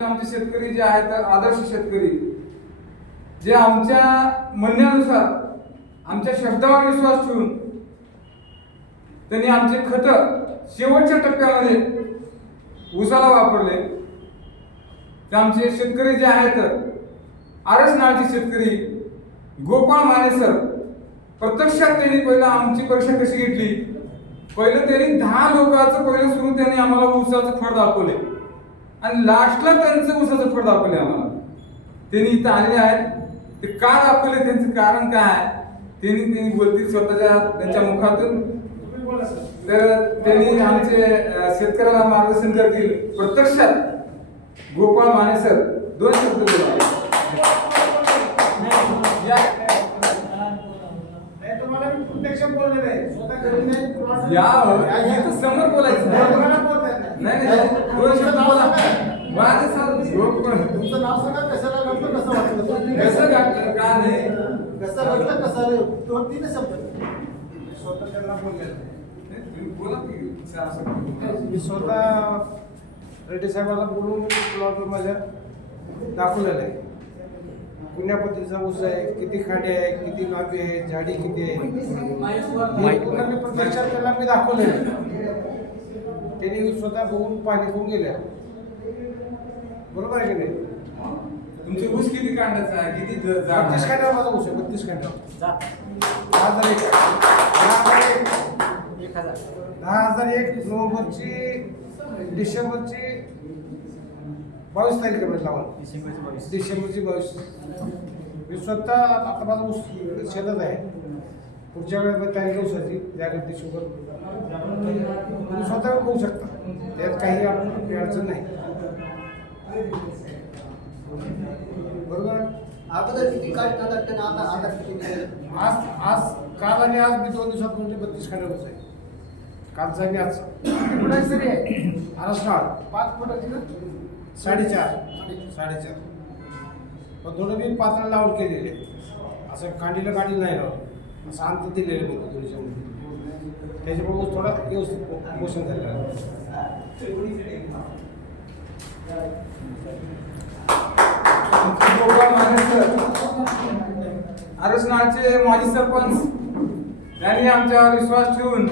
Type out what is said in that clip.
आमचे शेतकरी जे आहेत आदर्श शेतकरी जे आमच्या म्हणण्यानुसार आमच्या शब्दावर विश्वास ठेवून त्यांनी आमचे खत शेवटच्या टप्प्यामध्ये ऊसाला वापरले. ते आमचे शेतकरी जे आहेत आरसनाळचे शेतकरी गोपाळ माने सर प्रत्यक्षात त्यांनी पहिला आमची परीक्षा कशी घेतली. पहिलं त्यांनी 10 लोकांचं पहिलं सुरू त्यांनी आम्हाला ऊसाचं फळ दाखवले आणि लास्टला त्यांचं ऊसाचं फळ दाखवले आम्हाला. त्यांनी इथं आलेले आहेत. ते का दाखवले त्यांचं कारण काय आहे त्यांनी बोलतील स्वतःच्या त्यांच्या मुखातून. तर त्यांनी आमचे शेतकऱ्याला मार्गदर्शन करतील. प्रत्यक्षात गोपाळ माने सर 2 शब्द बोला. समोर बोलायचं नाही. 2 शब्द बोला. माझं तुमचं नाव सांगा. कशाला घडलं, कसं वाटलं, कसं का नाही कसं घडलं, कसं तो 3 शब्द स्वतः त्यांना बोललेलं. तुम्ही बोला की मी स्वतः रेड्डी साहेबांना बोलून प्लॉट माझ्या दाखवलेलं आहे. कुण्या पद्धतीचा ऊस आहे, किती खांडे आहे, किती लांबी आहे, झाडी किती आहे, मी प्रत्यक्षात त्याला मी दाखवलेलं आहे. त्यांनी स्वतः बघून पाणी घेऊन गेले. बरोबर आहे की नाही? तुमचे ऊस किती कांड्याचा आहे, किती 32 कांड्यावर माझा ऊस आहे. 32 कांड्यावर 10,001 नोव्हेंबरची डिसेंबरची 22 तारखेपर्यंत लावून डिसेंबरची 22. मी स्वतः आता माझा ऊस शेतात आहे. पुढच्या वेळेस तारीख ऊसाची ज्या गती शुगर तुम्ही स्वतः बघू शकता. त्यात काही आपण अडचण नाही. बरोबर. अगोदर किती काढतात आता किती आज काल आणि आज मी 2 दिवसात म्हणजे 32 खांडे ऊस आहे. कालचा आणि आज सरी आहे. आरसनाळ 5 फुटाची ना 4.5 पण थोडं मी पात्र लावून केलेले. असं कांडीला काढी नाही लावलं, असं अंत दिलेलं मी थोडीशी. त्याच्यामुळे थोडा व्यवस्थित पोषण झालेलं. गोपाळ माने सर आरसनाळचे माजी सरपंच यांनी आमच्यावर विश्वास ठेवून